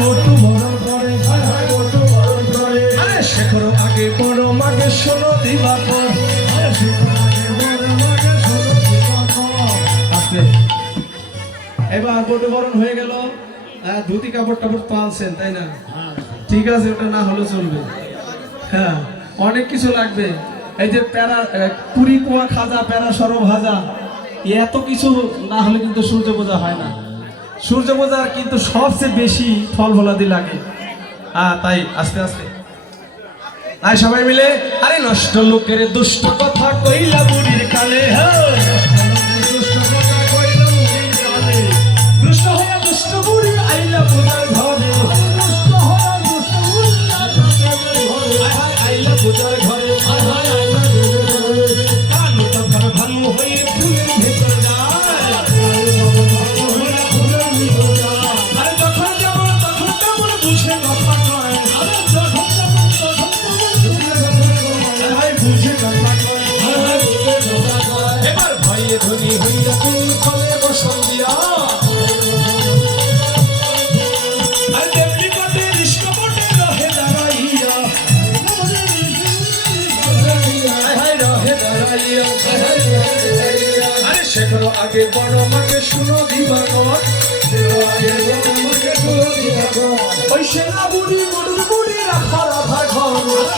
মোটু বরণ করে মোটু বরণ করে আরে শেখর আগে বড় মাগে শোনো দিবাকর আরে শেখর আগে বড় মাগে শোনো দিবাকর আস্তে এবার মোটু বরণ হয়ে গেল ধুতি কাপড় টাপড় পালছেন তাই না ঠিক আছে ওটা না হলে চলবে হ্যাঁ অনেক কিছু লাগবে এই যে প্যারা পুরি পোয়া খাজা প্যারা সরব ভাজা এত কিছু না হলে কিন্তু সূর্য পূজা হয় না সূর্য পূজা কিন্তু সবচেয়ে বেশি ফল ফলাদি লাগে তাই আস্তে আস্তে তাই সবাই মিলে আরে নষ্ট লোকের দুষ্ট কথা কইলা বুড়ির কালে দুষ্ট হয়ে দুষ্ট বুড়ি আইলা পূজার ঘরে আইলা পূজার ঘরে কানু তখন ভালো হয়ে ফুলের ভেতর যায় আরে যখন যেমন তখন তেমন বুঝে কথা কয় আরে যখন তেমন বুঝে কথা কয় এবার ভয়ে ধনী হইয়া তুই ফলে বসন দিয়া শেখর আগে বড় মাকে শুনো দিবাকর ওই সেনা বুড়ি গরুর বুড়ি রাখা রাধার ঘর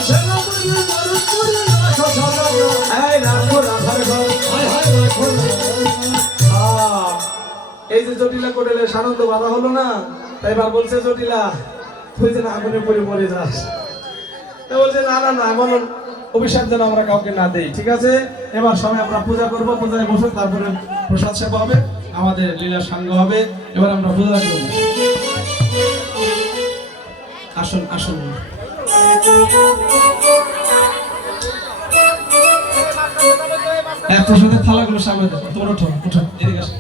সেনা বুড়ি গরুর বুড়ি রাখা রাধার ঘর এই যে জটিলা কোটেলে সানন্দ বাধা হলো না তাই এবার বলছে জটিলা তুই যেন আগুনে পড়ে মরে যাস বলছে না না না এমন অভিশাপ যেন আমরা কাউকে না দেই ঠিক আছে এবার সবাই আমরা পূজা করবো পূজায় বসে তারপরে প্রসাদ সেবা হবে আমাদের লীলা সাঙ্গ হবে এবার আমরা পূজা করবো আসুন আসুন প্রসাদের থালাগুলো সামনে দেবো তোমার ওঠো ওঠো এদিকে আসো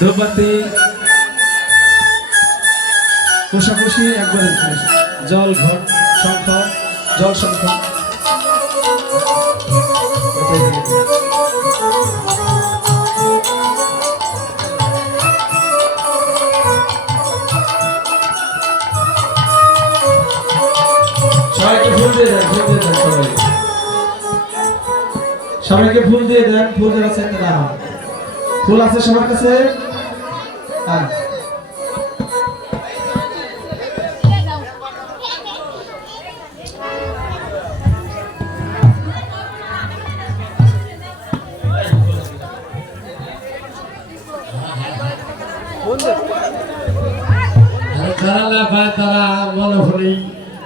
দ্রৌপদী কোষাকুষি একবারে জল ঘর শঙ্খ জল শঙ্খ সবাইকে ফুল দিয়ে দেন সবাইকে ফুল দিয়ে দেন ফুল দেওয়া আছে ফুল আছে সবার কাছে যারা না পায় তারা মনে হলেই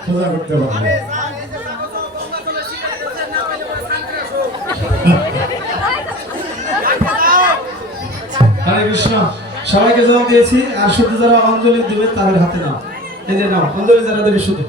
পূজা করতে পারবে হরে কৃষ্ণ সবাইকে জল দিয়েছি আর শুধু যারা অঞ্জলি দেবে তাদের হাতে নাও এই যে নাও অঞ্জলি যারা দেবে শুধু